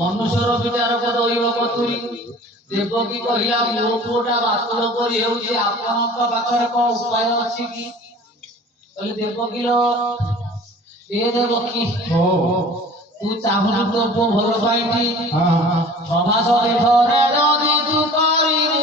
ମନୁଷ୍ୟର ବିଚାରକ ଦୈବ କତୁରୀ ଦେବକୀ କହିଲା ମୋ ପୁଅଟା ବାତୁଳ କରି ହେଉଛି ଆପଣଙ୍କ ପାଖରେ କଣ ଉପାୟ ଅଛି କି? କହିଲେ ଦେବକୀର ଏ ଦେବକୀ ତୁ ଚାହୁଁଛୁ ତୋ ପୁଅ ଭଲ ପାଇଟି 6 ମାସ ଦେହରେ ଯଦି ତୁ କରିବୁ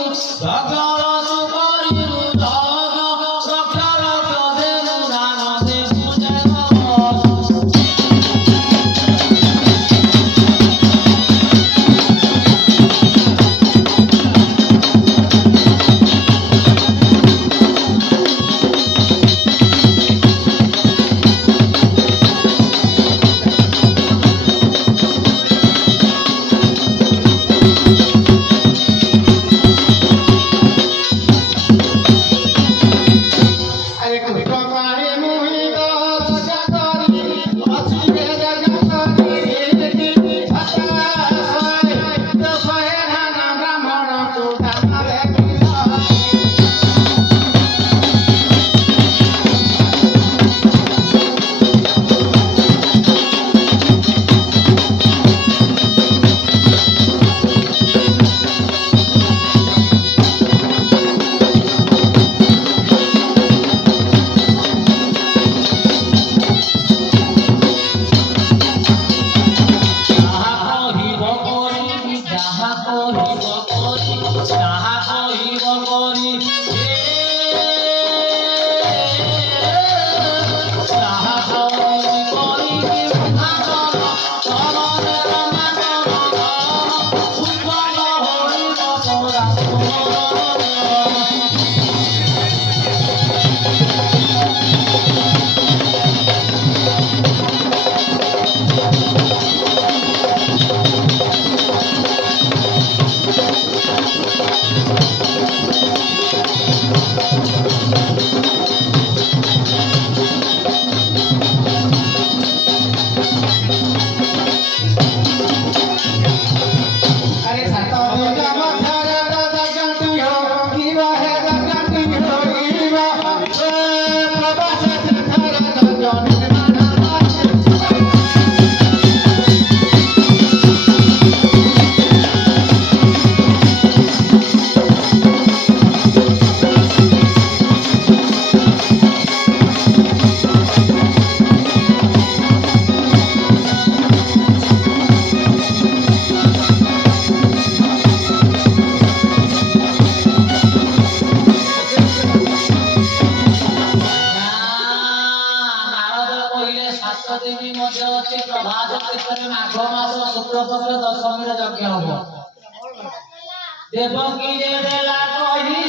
देवकी जे देला कही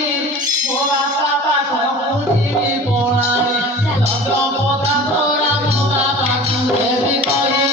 मो बापा पाठ बुझी पळाई जग मोदा तोरा मो बापा देवी कही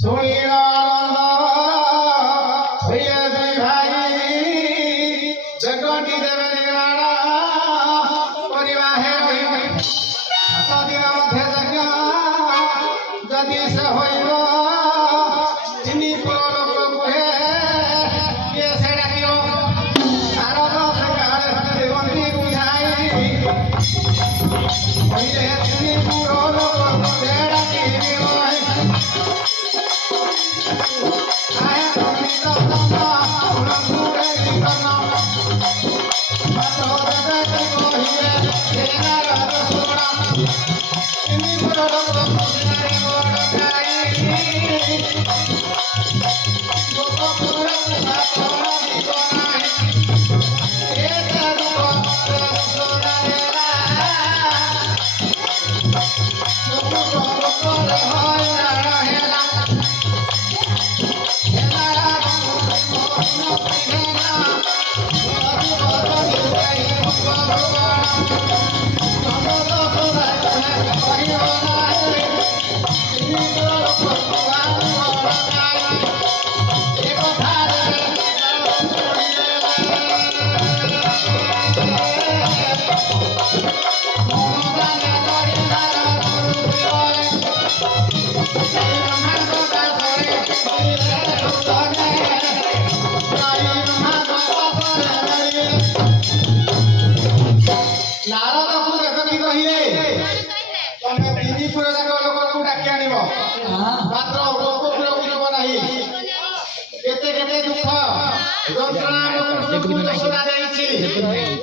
শুনিল হইয়া দুই ভাই যজ্ঞটি দেবে নির্মাণ করিবা হে দিন মধ্যে যজ্ঞ যদি সে হইব তিনি পুর লোক কুহে কিଏ ସେ ଡାକିବ ନାରଦ ସେ କାଳେ ଦେବନ୍ତୀ ବୁଝାଇ କହିଲେ তিনি ପୁର ଲୋକ କୁହେ ଡାକିବ ଆଏ ଅମିତ ତମ ପୁରପୁରେ ନିକନ ବାଟ ଦେବେ କହିଲେ ହେ ନାରଦ ଶୁଣ তিনি পুর লোକ କୁହେ ବଡ଼ ଗାଈ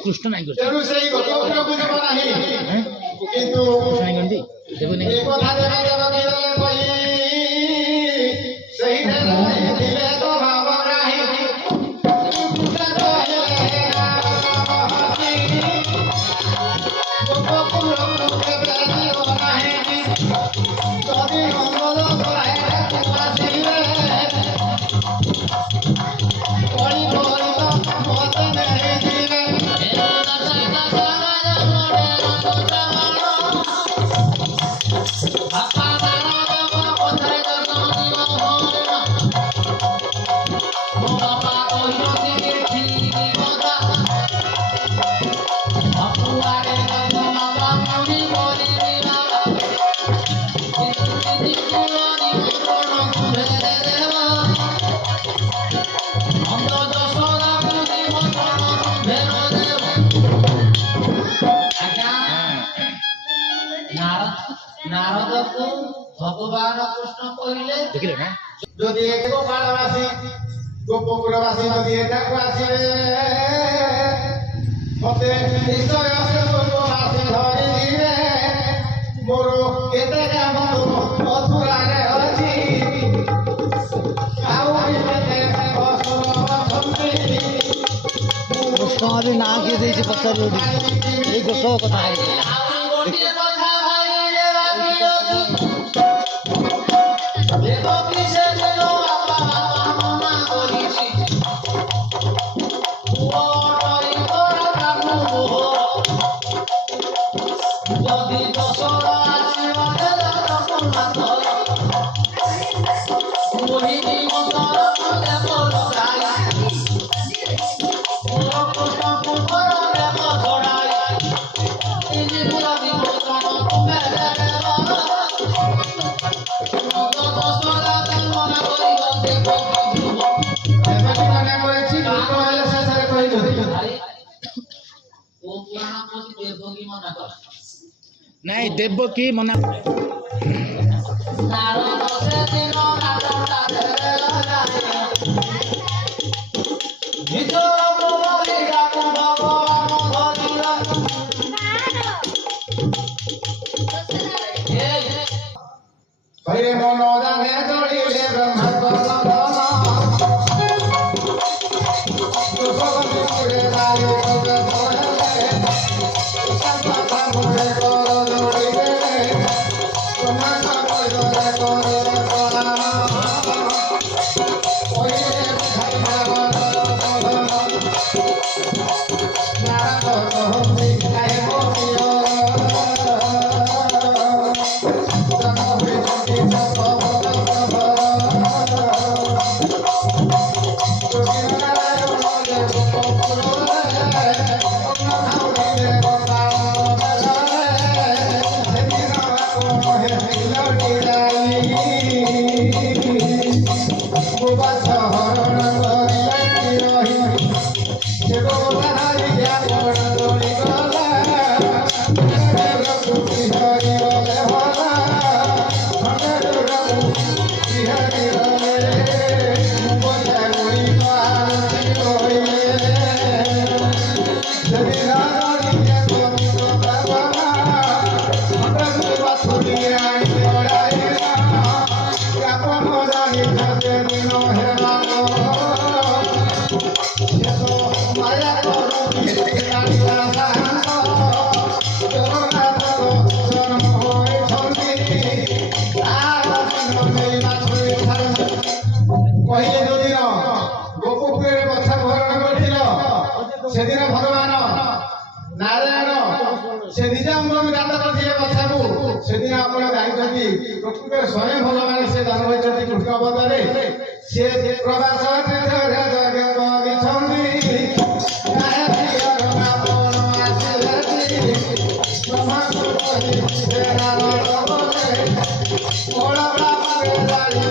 কৃষ্ণ নাই করছে তেଣୁ ସେଇ ଗୋପପୁରକୁ ଯିବ ନାହିଁ କିନ୍ତୁ ଏ କଥା ଦେବେ ଦେବକୀ ଦଳେ କହି ସେଇଠାରେ ରହିଥିଲେ ତ ଭାବ ନାହିଁ ଗୋପପୁରକୁ କେବେ ଯିବ ନାହିଁ ଯଦି ମଙ୍ଗଳ କରାଇବାକୁ ଆସିଲେ କଳି କରିବ ମତେ ନେଇଯିବେ ନାରଦକୁ ଭଗବାନ କୃଷ୍ଣ କହିଲେ ଦେଖିଲେ ନା যদি গোপালবাসী গোপপুরবাসী যদি এটাকে আসিবে মতে নিশ্চয় সে গোপবাসী ধরি দিবে মোর কেতে কাম মথুরারে অছি ଆଉ କେତେ ଅସୁର ଅଛନ୍ତି କୃଷ୍ଣ ଆଜି ନାଁ କିଏ ଦେଇଛି ପଚାରିଲେ ଏଇ ଗୋଷ କଥା ହେଇଛି ଗୋଟିଏ କଥା ଭାଇଲେ ବାକି ଦେବକୀ ସେ ଦିନ ବାପା ମନା କରିଛି ପୁଅ ଡରିବର କାନୁ ଯଦି ଦଶର ଆସିବ ମୋହିନୀ ମନ୍ତ୍ର ଦେବ ଲଗାଇ ପୁଅ କୃଷ୍ଣକୁ ବର ଦେବ ଛଡ଼ାଇ ତିନି ପୁର ବିଭୂଷଣ ତୁମେ ଦେବ ଏମିତି ମନା କରିଛି ଲୋକ ହେଲେ ଶେଷରେ କହିଦେବି ନାଇଁ ଦେବ କି ମନା କହିଲେ ମନ ଜାନେ ଚଳିଲେ ବ୍ରହ୍ମ କହିଛନ୍ତି କୃଷ୍ଣପଦରେ ସେ ପ୍ରବାସ ତୀର୍ଥରେ ଜଗେ କରିଛନ୍ତି ବ୍ରହ୍ମାଙ୍କୁ କହି ସେ ନାରଦ ବୋଲେ ବଡ଼ ବ୍ରାହ୍ମଣେ ଜାଣି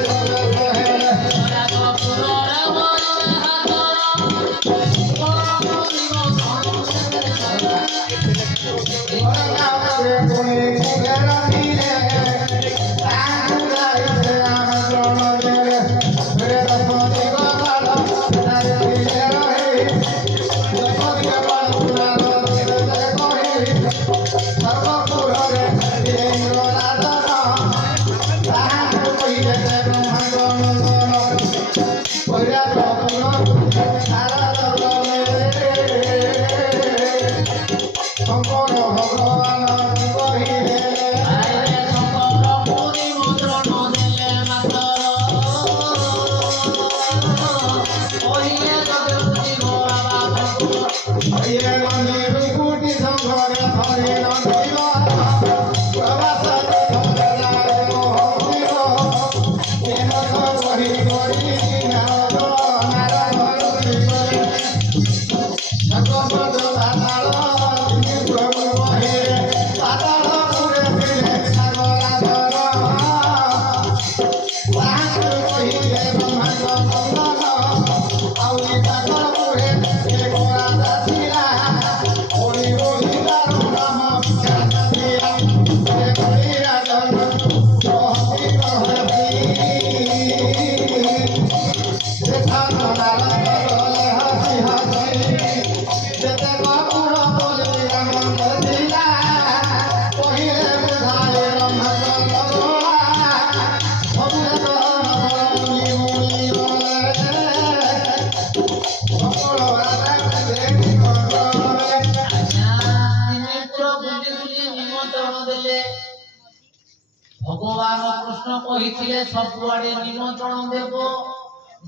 ভগবান কৃষ্ণ কহিছিলে ସବୁଆଡେ নিমন্ত্রণ দেব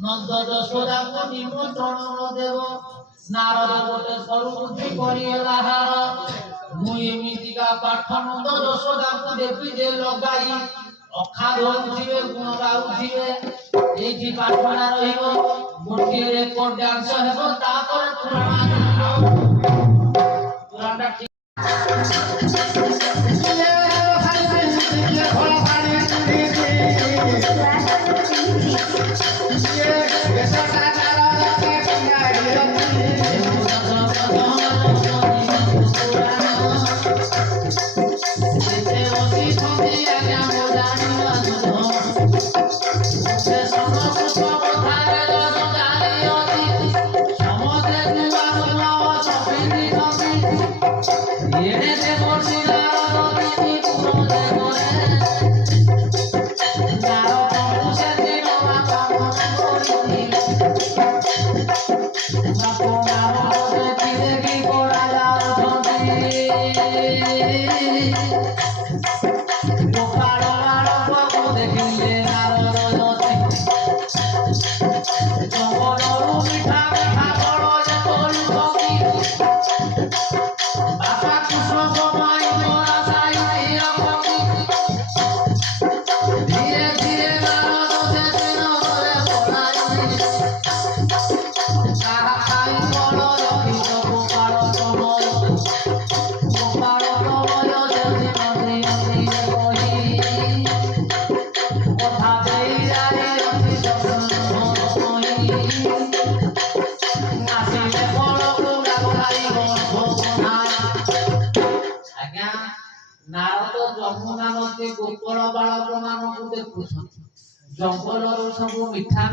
নন্দ যশোদাଙ୍କୁ নিমন্ত্রণ দেব নারদ ଗୋଟେ ସରୁ ବୁଦ୍ଧି କରିଲା ମୁଁ ଏମିତିକା ପାଠ ନନ୍ଦ ଯଶୋଦାଙ୍କୁ ଦେବି ଯେ ଲଗାଇ ଅଖା ଧରୁଥିବେ ଗୁଣ ଗାଉଥିବେ ଏଇଠି ପାଠଟା ରହିବ ଗୋଟିଏ ରେକର୍ଡ ଡ୍ୟାନ୍ସ ହେବ ତାପରେ ପୁରାଣଟା ଠିକ ଗୋପଳ ବାଳକ ମାନଙ୍କୁ ଦେଖୁଛନ୍ତି ଜଙ୍ଗଲରୁ ସବୁ ମିଠା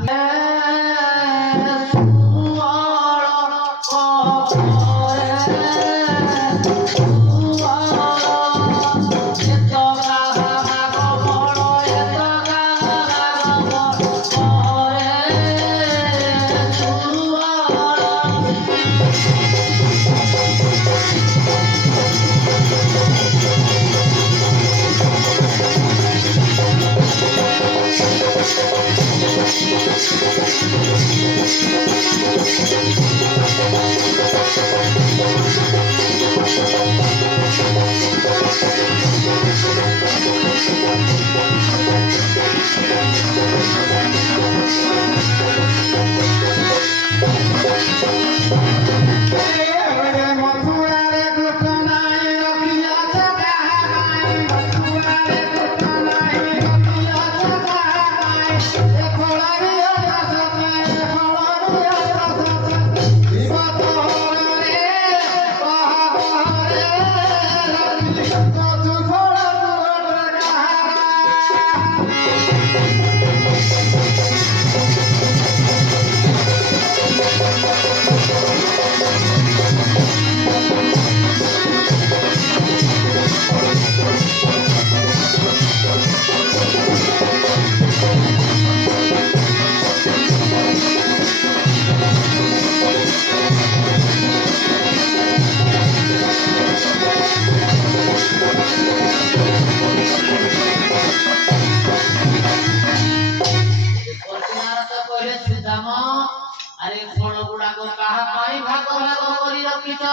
আরে ফল গুড়াক কাহা পাই ভাগ ভাগ করি রখিছ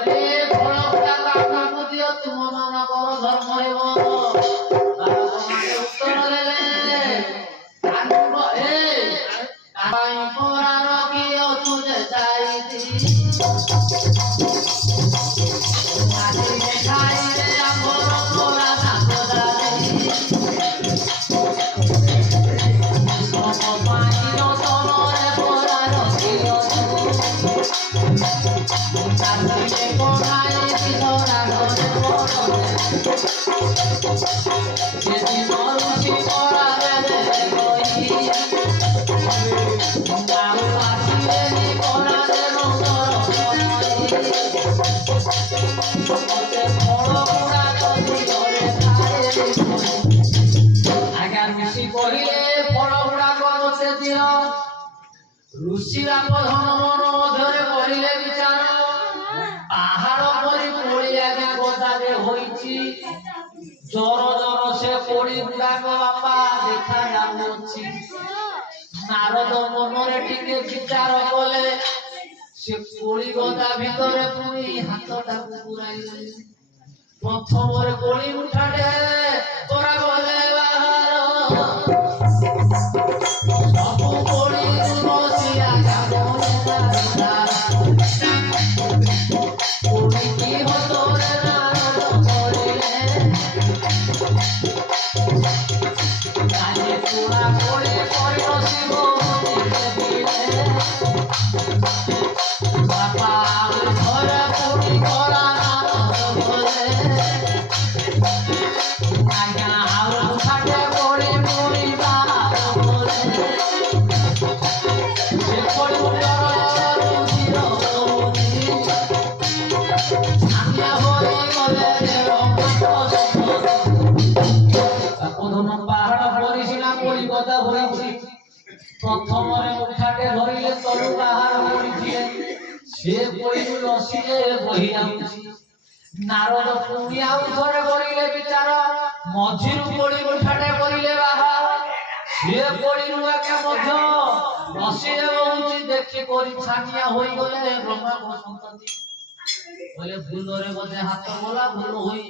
আরে ফল গুড়াক আপনাকু দিও তুম মন কর ধর্ম হেব মানে উত্তর দেলে কানুব হে কাই পরা রখিও তুজে চাইতি মাটি দেখাই রে আমর পরা সাতদারি ऋषिरा धन मन मध्य कहिले विचार पहाड़ परी पड़ी आज्ञा गोदारे होइछि जर जर से पड़ी गुड़ाक बापा देखा जाउछि नारद मनरे टिके विचार कले से पड़ी गोदा भितरे पुरी हाथटा पुराइले प्रथम रे कोड़ी उठाडे तोरा गले बाहर सबु कोड़ी बसिया जाबो कोड़ी की हतरे नारद करिले काजे पूरा कोड़ी करिलो शिव दिले बापा घरे कोड़ी करा नारद बोले आज्ञा हाउ खाटे कोड़ी कोड़ी बाहर बोले से कोड़ी डर रुचिर आज्ञा होई गले रे रमत প্রথম পাহাড় পরিসীনা কলিকতা হয়েছে প্রথমরে মুঠাটে ধরিলে তলু পাহাড় পড়িছিলে সে কইলু রসিলে বহি যাଉଛି নারদ পুনি আউ ধরে করিলে বিচার মঝিরু কলি মুঠাটে করিলে বাহার সে কলিলু একে মধ্য রসিলে বহুছি দেখি করি ছানিয়া হই গলে ব্রহ্মা সন্ততি বলে ভুলরে বদে হাত বলা ভুল হই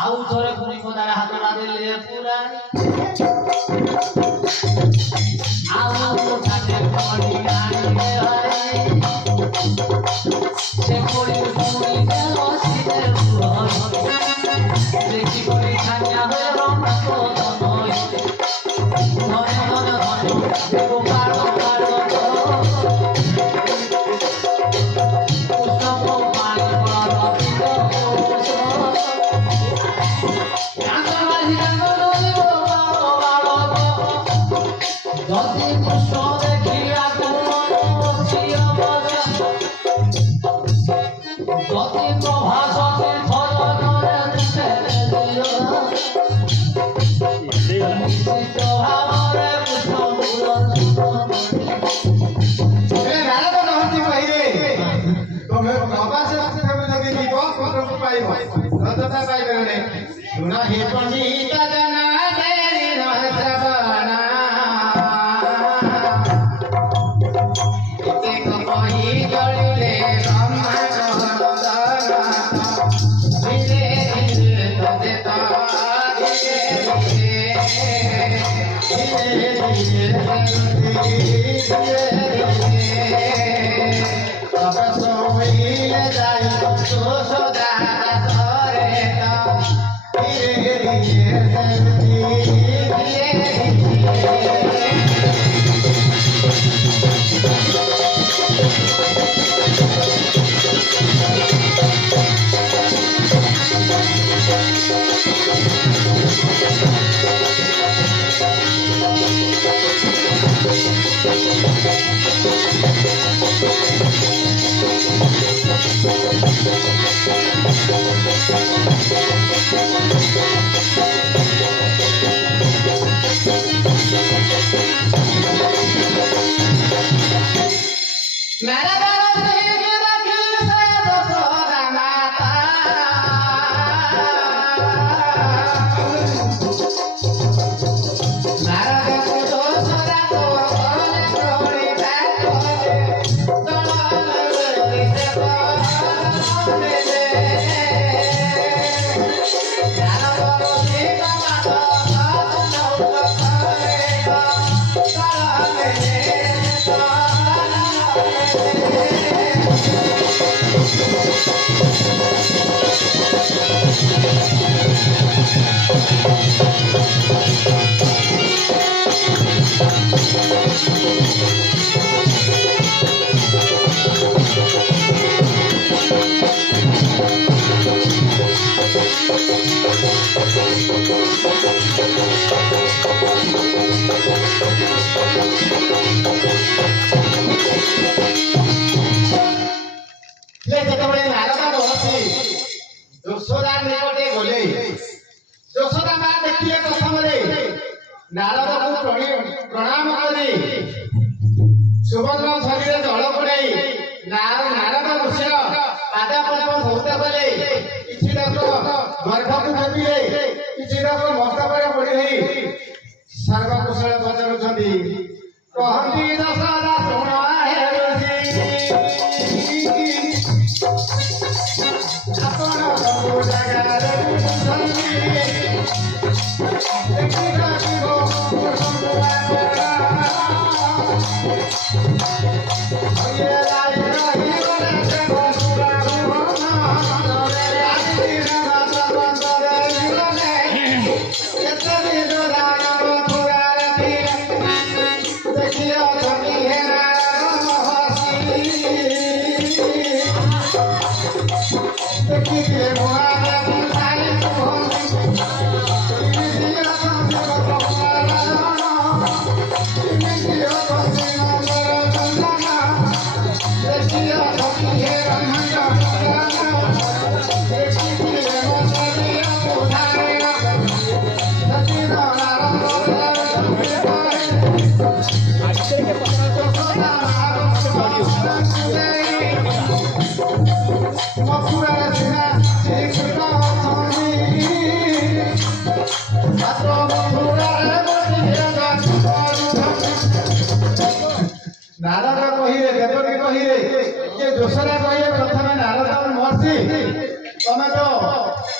আউ ধরে পুনি কোদারে হাত লাগিলে পুরা আউ মুঠাটে করি আনিলে হরে সে করি পুনি রসিলে দেখি করি ছানিয়া হয়ে ব্রহ্মা ধরে ধরে দেখো কারো কারো सुना हे पंडित जना देरी न श्रवण ଯେତେବେଳେ ନାରଦ ମହର୍ଷି ଯଶୋଦା ନିକଟେ ଗଲେ, ଯଶୋଦା ମା ଦେଖିଲେ ପ୍ରଥମରେ ନାରଦକୁ ପ୍ରଣାମ କରି ସୁଭଦ୍ର ଶରୀରରେ ଜଳ ପଡ଼ାଇ ନାରଦ ଋଷିର ପାଦ ପଦ୍ମ ଧୌତ କଲେ। କିଛି ଲୋକ ଗର୍ଭକୁ ଜପିଲେ, କିଛି ଲୋକ ମସ୍ତକରେ ପଡ଼ିଲେ ସର୍ବକୁଶଳ ପଚାରୁଛନ୍ତି। କହନ୍ତି ଦଶହରା ଶୁଣ ହେ ଋଷି, ଆପଣ ସବୁ ଜାଗାରେ ବୁଲୁଛନ୍ତି, ଦେଖିବା ଯିବ ନାରଦ କହିଲେ, ଦେବକୀ କହିଲେ ଯେ ଯଶୋଦା କହିଲେ ପ୍ରଥମେ ନାରଦ ମହର୍ଷି, ତମେ ତ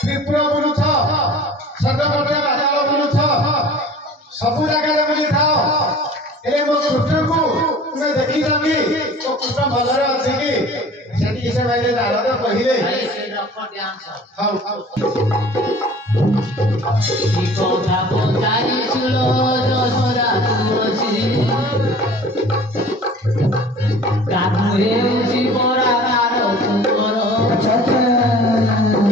ତ୍ରିପୁର ବୁଲୁଛ, ସ୍ୱର୍ଗପଟେ ପାତାଳ ବୁଲୁଛ, ସବୁ ଜାଗାରେ ବୁଲିଥାଅ, ହେଲେ ମୋ କୃଷ୍ଣକୁ ତୁମେ ଦେଖିଛ କି? ମୋ କୃଷ୍ଣ ଭଲରେ ଅଛି କି? ସେଠିକି ସେ ଭାଇରେ ନାରଦ କହିଲେ ହଉ কথা পচারিছিল যশোদা তুলসী, কানু হেউছি পরাগার কুমার।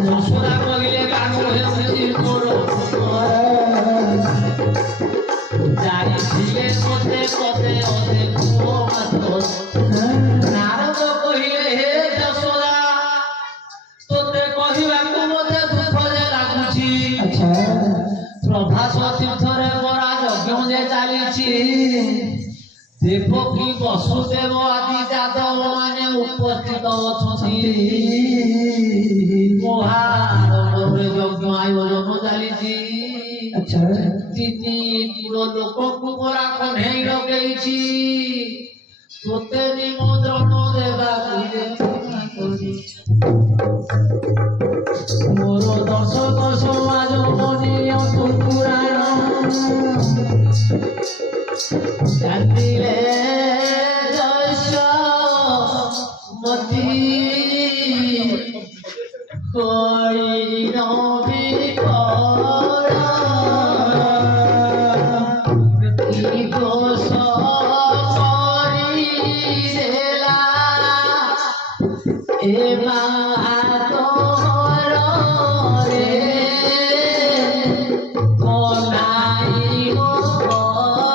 যশোদা কহিলে কানু হেউছি মোর কুমার, যাইছিলে পথে পথে অধে কুয়ো মাত্র। নারদ কহিলে হে যশোদা, তোতে কহিବାକୁ মতে দুঃখ যে লাগুছি। প্রভাস তীর্থরে পরা যজ্ঞ যে চালিছি, দেবকী বসুদেব আদি যাদব মানে উপস্থিত অଛନ୍ତି। মহারণরে যজ্ঞ আয়োজন চালিছি। ତିନି କୂଳ ଲୋକଙ୍କୁ ପରା କଣ୍ଢେଇ ଲଗେଇଛି, ତୋତେ ନିମନ୍ତ୍ରଣ ଦେବାକୁ ମୋର ଦଶ ଦଶ ଆଜ ମନେ ଅତୁ ପୁରାଣ। কান্দিলে যশোমতী কইল বিকল কি দোষ করিলা এ বাহাদুর রে বনাইব ঘর।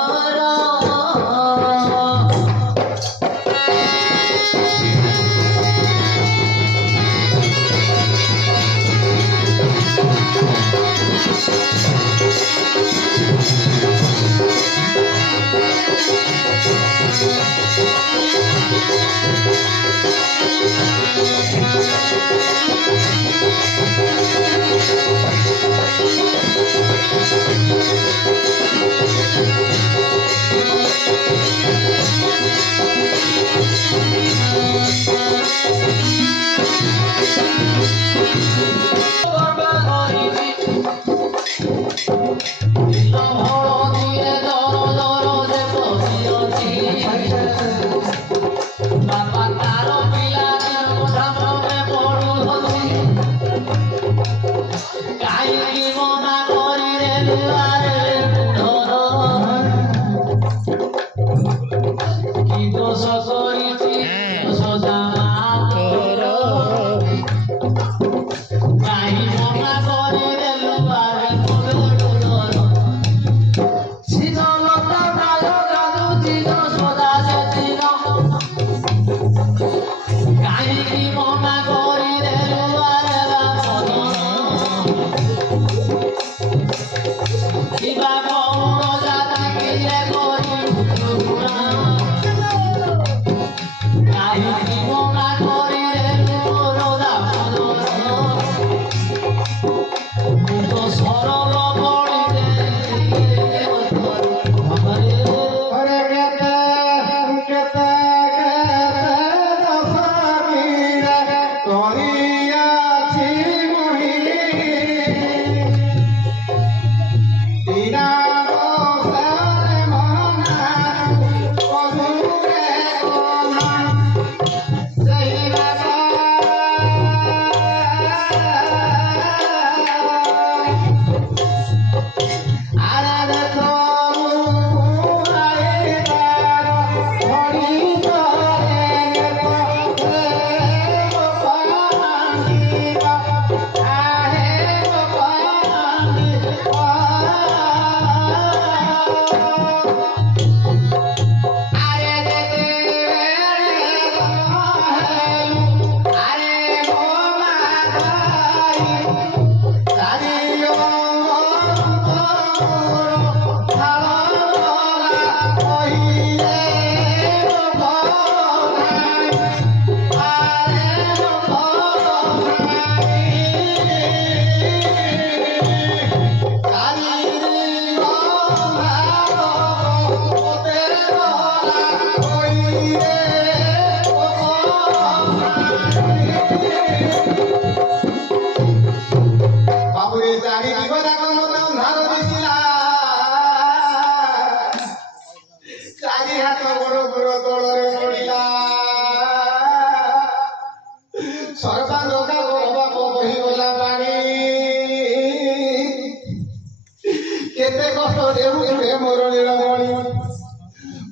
କେତେ କଷ୍ଟ ଦେଉଥିବେ ମୋର ନିରମଣି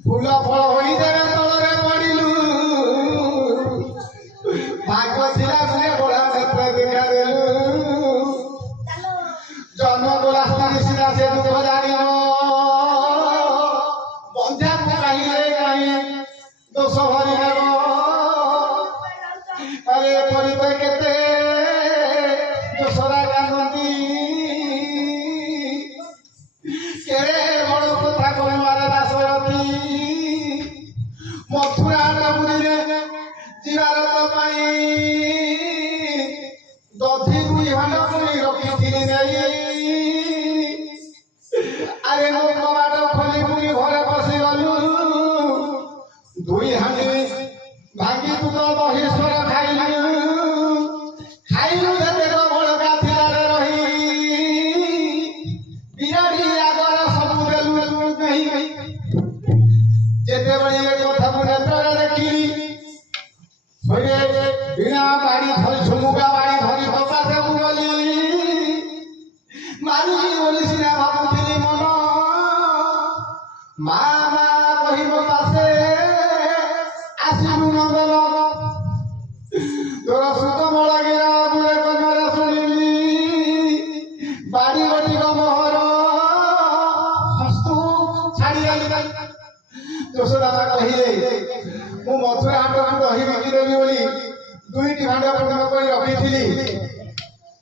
ଫୁଲ ଫଳ ହୋଇଯାଏ ତଳରେ ପଡ଼ିଲୁ ଭାଗ ଥିଲା ସେ ବଢା ନେତ୍ର ଦେଖା ଦେଲୁ ଜନ୍ମ ଗୋଲା ସ୍ତ୍ରୀ ସିନା ସେ ଦୁଃଖ ଜାଣିବ ବନ୍ଧ୍ୟାକୁ କାହିଁରେ କାହିଁ ଦୋଷ ଭରି ନେବ ଆରେ ଏପରି ତ କେତେ ଦୋଷରା କାନ୍ଦନ୍ତି କେଡ଼େ ବଡ଼ କଥା କହିବାରେ ଦାସରଥୀ ମଥୁରା ନଗରୀରେ ଯିବାର ତ ପାଇଁ ଦଧି ଦୁଇ ଖଣ୍ଡ ପୁଣି ରଖିଥିଲି ନେଇ ଆରେ ମୋ କବାଟ ଖୋଲି ପୁଣି ଘରେ ପଶିଗଲୁ ଯେତେବେଳେ ଏ କଥାକୁ ନେତ୍ରରେ ଦେଖିଲି ଶୋଇରେ ବିନା ବାଡ଼ି ଧରି ଝୁମୁକା ବାଡ଼ି ଧରି ପ୍ରକାଶକୁ ଗଲି ମାରୁଛି ବୋଲି ସିନା ଭାବୁଥିଲି ମନ ମା ମା କହି ମୋ ପାଶେ ଆସିଲୁ ନନ୍ଦନ ତୋର ସୁତମଳ ଗିରା ବୁଳେ କନ୍ୟାରେ ଶୁଣିଲି ବାଡ଼ି ଗୋଟିକ ମୋହର ହସ୍ତୁ ଛାଡ଼ିଗଲି ଯଶୋଦାମା କହିଲେ ମୁଁ ମଥୁରା ହାଟକୁ ଦହି ବିକି ଦେବି ବୋଲି 2ଟି ଭାଣ୍ଡ ପୂର୍ଣ୍ଣ କରି ରଖିଥିଲି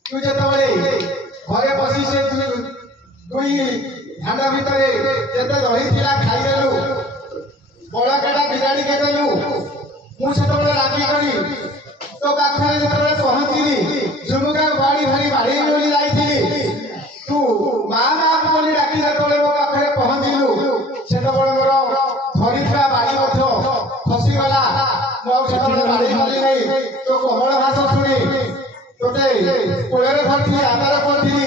ତୁ ଯେତେବେଳେ ଘରେ ବସି ସେ ଦୁଇ ଭାଣ୍ଡ ଭିତରେ ଯେତେ ଦହି ଥିଲା ଖାଇଦେଲୁ ବଳକାଟା ବିରାଡ଼ିକେ ଦେଲୁ ମୁଁ ସେତେବେଳେ ରାଗି କରି ତୋ ପାଖରେ ଯେତେବେଳେ ପହଞ୍ଚିଲି ଝୁମୁକା ବାଡ଼ି ଧରି ବାଡ଼େଇ ବୋଲି ଯାଇଥିଲି ତୁ ମା ମା ବୋଲି ଡାକି ଯେତେବେଳେ ମୋ ପାଖରେ ପହଞ୍ଚିଲୁ ସେତେବେଳେ ମୋର ଧରିଥିବା ବାଡ଼ି ମଧ୍ୟ ଖସିଗଲା ମୁଁ ଆଉ ସେତେବେଳେ ବାଡ଼େଇ ପାରିଲି ନାହିଁ ତୋ କୋମଳ ଭାଷ ଶୁଣି ତୋତେ କୋଳରେ ଧରିଥିଲି ଆଦର କରିଥିଲି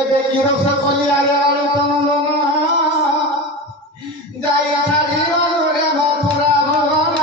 ଏବେ କି ରୋଷ କଲି ଆରେ ଆଳୁ ଯାଇ ଛାଡ଼ିଗଲୁ ରେ ମଥୁରା ଭୁବନ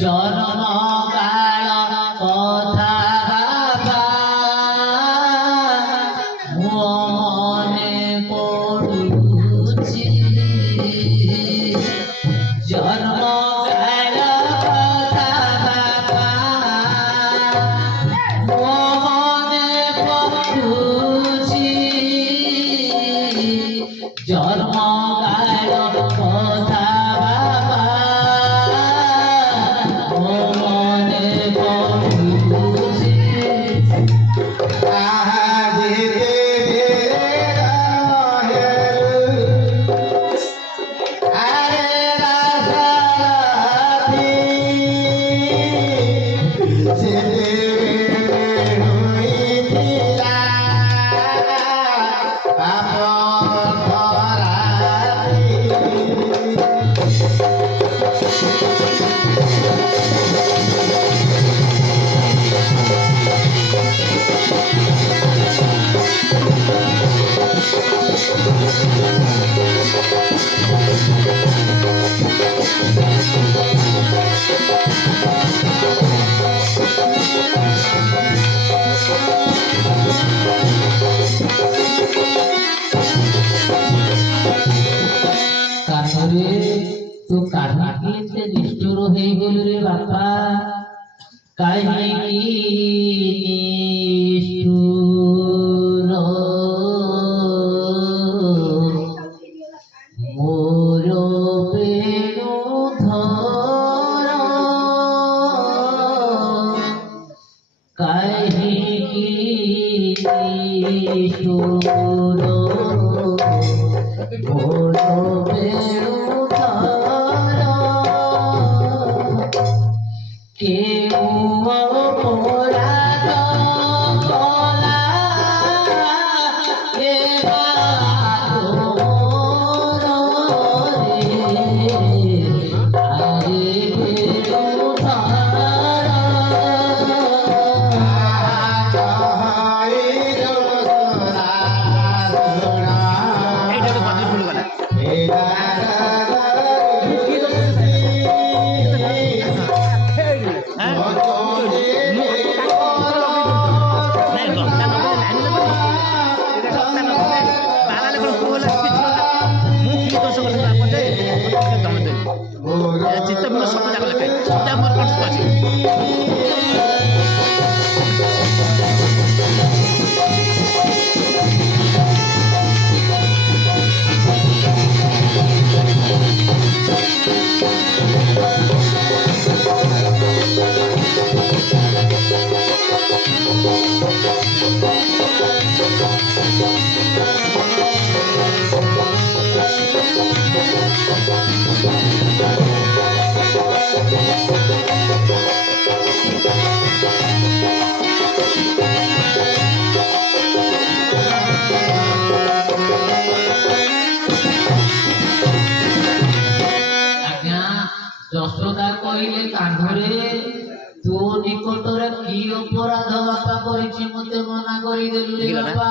জনম কাল কথা বাবা মনে পড়ুছি জন্ম কাল কথা বাবা মনে পড়ুছি জন্ম কাল কথা বাবা মনে পড়ুছি কাঠরে তো কাঠি এতে নিষ্ঠুর হয়ে গেল রে বাপা কাহিনী নিষ্ঠুর মোর বেণু ধর কাহিনী নিষ্ঠুর মোর বেণু ধর কেউ অপরাধ কলা ଚିତ୍ତ ସବୁ ଯାକ ଲେଖେ ସବୁ ମୋର କଣ୍ଠ ଅଛି Thank you. যশোদা কহিলে কান্ধরে তু নিকটরে কি অপরাধ বাপা করেছি মতে মনা করিদেলু রে বাপা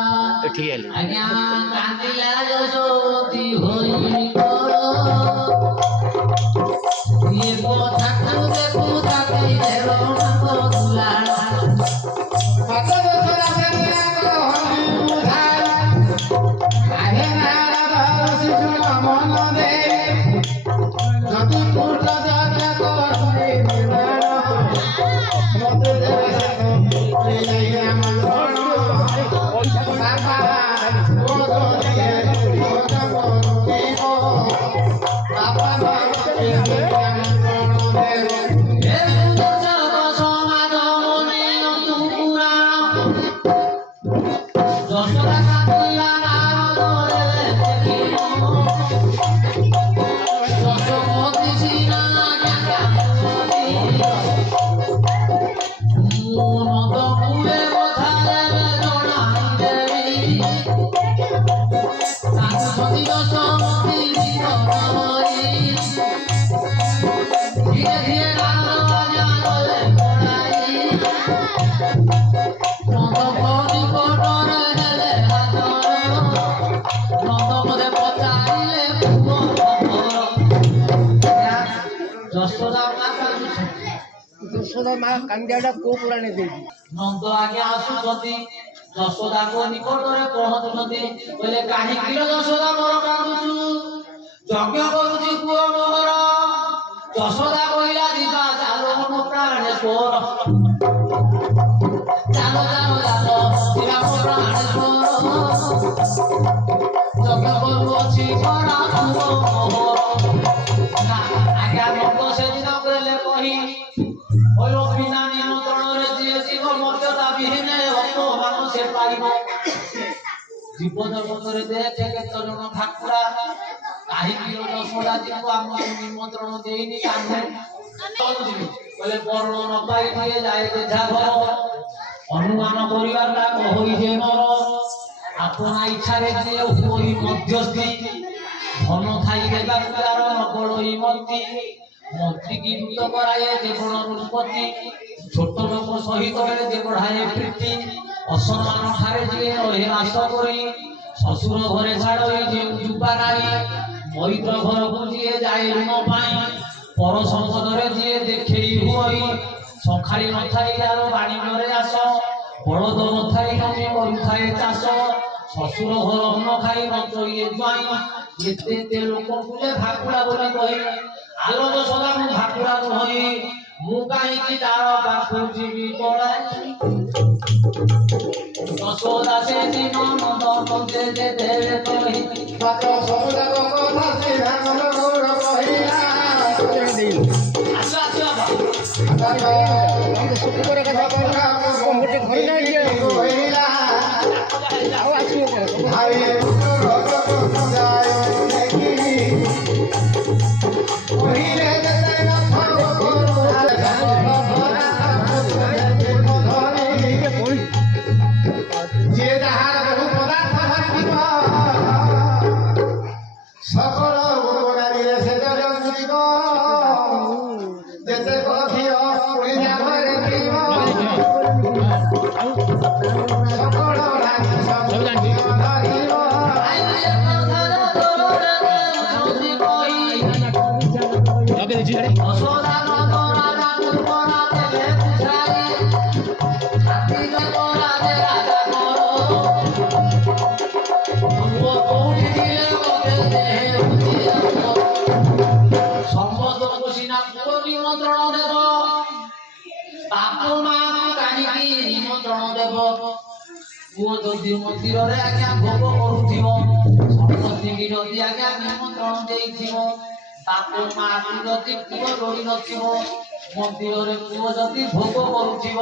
ঠিক আছে আজ্ঞা কান্দিলা যশোবতী হইলি কর ইয়ে কথা দেখু তাকে দেব না তুলা কত দোসরা সেনা হরি বুঝাই আহে নারদ শিশু মন দে যদি পুট যাতে করে নির্মাণ মতে দেবে এই আমন্ত্রণ বাবা ওগো দিয়ে ওগো মনিব বাবা আমাকে আমন্ত্রণ দেব যশোদা মা কান্দিয়াটা কো পুরাণে দেবী নন্দ আগে আসুଛନ୍ତି ଯଶୋଦାଙ୍କ ନିକଟରେ ପହଞ୍ଚୁଛନ୍ତି କହିଲେ କାହିଁକି ଲୋ ଯଶୋଦା ମୋର କାନ୍ଦୁଛୁ ଯଜ୍ଞ କରୁଛି ପୁଅ ମୋର ଯଶୋଦା କହିଲା ଯିବା ଚାଲ ମୋ ପ୍ରାଣେଶ୍ୱର ଚାଲ ଚାଲ ଚାଲ ଯିବା ମୋ ପ୍ରାଣେଶ୍ୱର ଯଜ୍ଞ କରୁଅଛି ପରା ପୁଅ ମୋର ନା ଆଜ୍ଞା ନନ୍ଦ ସେଦିନ କହିଲେ କହି ওই বিনা নিমন্ত্রণরে যে জীব মর্যাদা বিহীনে অপমান সে পাইব জীব জগতের দেখে কেতজন ঠাকুরা কাহিনী যশোদাজিকে আমাকে নিমন্ত্রণ দেইনি কান্দে বলে বর্ণ ন পাই দিয়ে যায় যেঝা ঘর অনুমান করিবারটা কহই যে নর আপনা ইচ্ছারে যে হই মধ্যস্থী ধন খাই দেবা কুলার নবড়ই মন্ত্রী মন্ত্রী কি দ্রুত করায়ে যে বড় রূপতি ছোট লোক সহিত যে বড়ায়ে প্রীতি অসম্মান ঠারে যে রহে বাস করি শ্বশুর ঘরে ছাড়ই যে যুবা নারী মৈত্র ঘরକୁ ଯିଏ ଯାଏ ଋଣ ପାଇଁ ପର ସମ୍ପଦରେ ଯିଏ ଦେଖେଇ ହୁଅଇ ସଖାଳି ନଥାଇ ଯାର ବାଣିଜ୍ୟରେ ଆସ ବଳଦ ନଥାଇ ଜମି କରୁଥାଏ ଚାଷ ଶ୍ୱଶୁର ଘର ନ ଖାଇ ନଚଇଏ ଜ୍ୱାଇଁ ଏତେ ଏତେ ଲୋକ ବୁଲେ ଭାକୁଡ଼ା ବୋଲି କହି আলো যশোদা মু ভাকুড়া নই মু কাহিকি তার পাখু জীবি পড়াই যশোদা সে দিন নন্দন যে যে দেবে কহি মাত্র সমুদ্র কথা সে রামন গৌর কহিলা আসো আসো তাতো আমাদের সুখ করে কথা কম্পিউটার ঘরে যাই কহিলা আও আসিও করে ভাই পুত্র রত যায় দেখি কহিলে যেতে না থাকো যে যাহার বহু পদার্থ ভাবিব সকল উপকারীরে সে জগৎ যেতে কঠিন পুরিয়া ঘরে দিব সকল রানী সব ধরিব ওকে দিছি রে যশোদা নন্দনা জাদুর পরা দেবে বুঝাই হাতিলে পরা দে রাজা করো ও কোটি দিলে ওকে দে বুঝিয়া সম্বন্ধ সিনা পুরো নিমন্ত্রণ দেব বাপ মা কাহিকি নিমন্ত্রণ দেব পুଅ ଯଦି ମନ୍ଦିରରେ ଆଜ୍ଞା ଭୋଗ କରୁଥିବ ସରସ୍ୱତୀକି ଯଦି ଆଜ୍ଞା ନିମନ୍ତ୍ରଣ ଦେଇଥିବ ବାପ ମାଆକୁ ଯଦି ପୁଅ ଲୋଡ଼ି ନଥିବ ମନ୍ଦିରରେ ପୁଅ ଯଦି ଭୋଗ କରୁଥିବ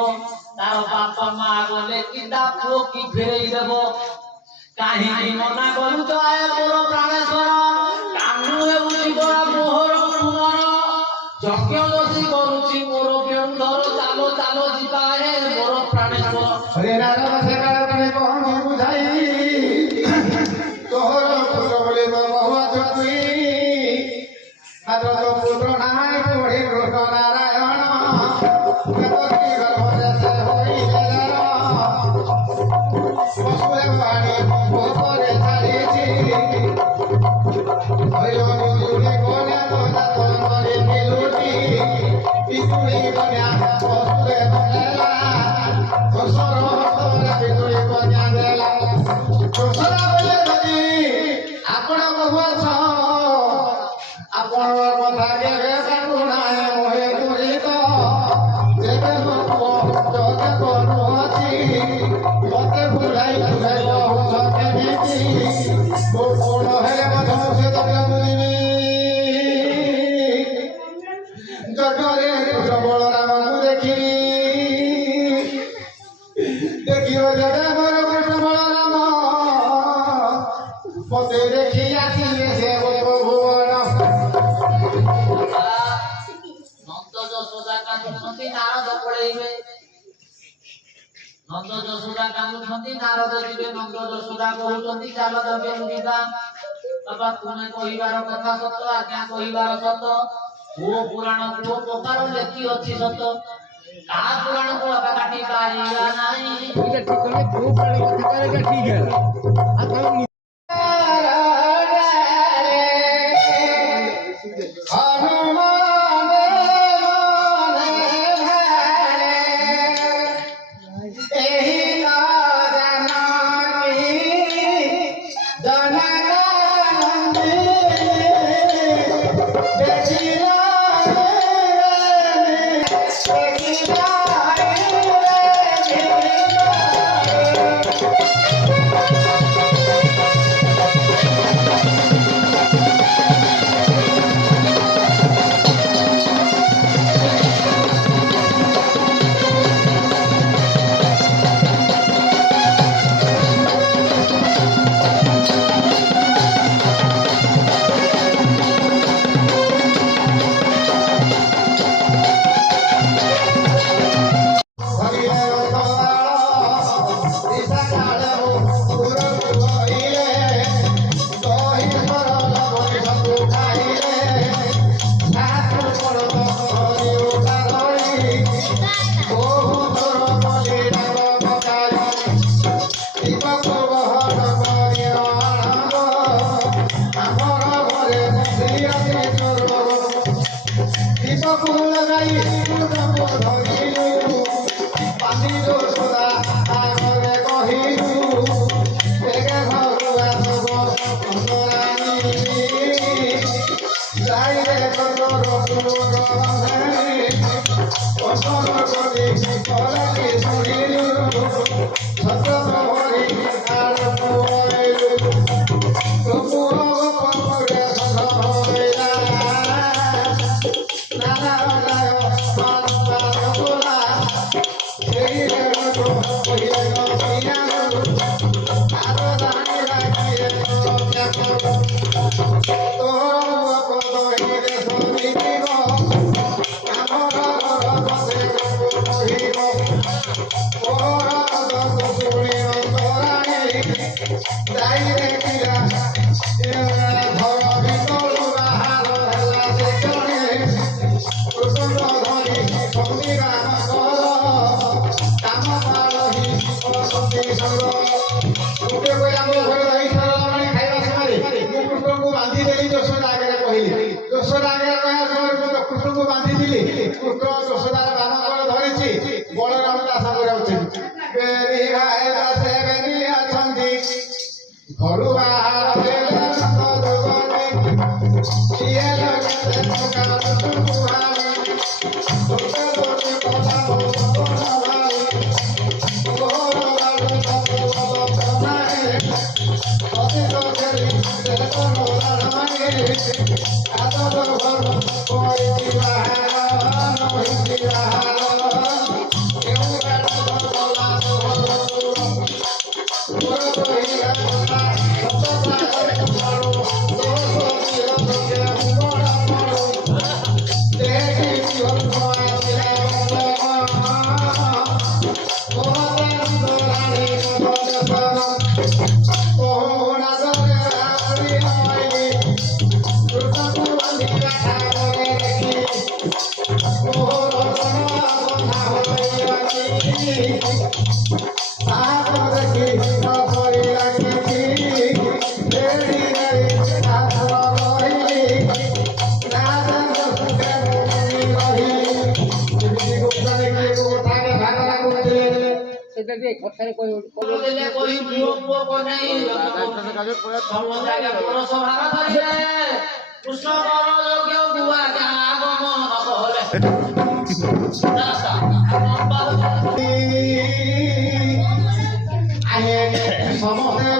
ତାର ବାପ ମା ଗଲେ କି ତା ପୁଅ କି ଫେରେଇ ଦେବ କାହିଁକି ମନା କରୁଛ ଆଏ ମୋର ପ୍ରାଣେଶ୍ୱର କାନୁ ହେଉଛି ବଡ଼ ମୋହର ତୁମର ଯଜ୍ଞ ଯଦି କରୁଛି ମୋର ବେଣୁଧର ଚାଲ ଚାଲ ଯିବା ହେ ମୋର ପ୍ରାଣେଶ୍ୱର হরে নারায়ণ সেকার করে কহন বুঝাই তোহর পুত্র বলে বহু আছ তুই মাত্র তো পুত্র নাই পড়ে ଜନ୍ମରେ କୃଷ୍ଣ ବଳରାମଙ୍କୁ ଦେଖିବି ଦେଖିବ ଯେବେ ମୋର କୃଷ୍ଣ ବଳରାମ ମତେ ଦେଖି ଆସିଲେ ସେ ଭୁବନ ନନ୍ଦ ଯଶୋଦା କାନ୍ଦୁଛନ୍ତି ନାରଦ ପଳେଇବେ ନନ୍ଦ ଯଶୋଦା କାନ୍ଦୁଛନ୍ତି ନାରଦ ଯିବେ ନନ୍ଦ ଯଶୋଦା କହୁଛନ୍ତି ଚାଲ ଦେବେ ଯିବା ବାବା ତୁମେ କହିବାର କଥା ସତ ଆଜ୍ଞା କହିବାର ସତ କୋ ପୁରାଣ କୋ ପ୍ରକାର ଲେଖି ଅଛି ସତ କାହା ପୁରାଣକୁ ବାବା କାଟି ପାରିବା ନାହିଁ এটা ঠিক করলে খুব ভালো কথা করে এটা ঠিক है আর তাহলে ଦେଲେ କହି ପୁଅ ବନେଇ ସମୁଦ୍ର ପରଶ ଭାର ଧରିଲେ କୃଷ୍ଣ ବର ଯୋଗ୍ୟ ଗୁଆ ଆଗମନ କଲେ ସମସ୍ତେ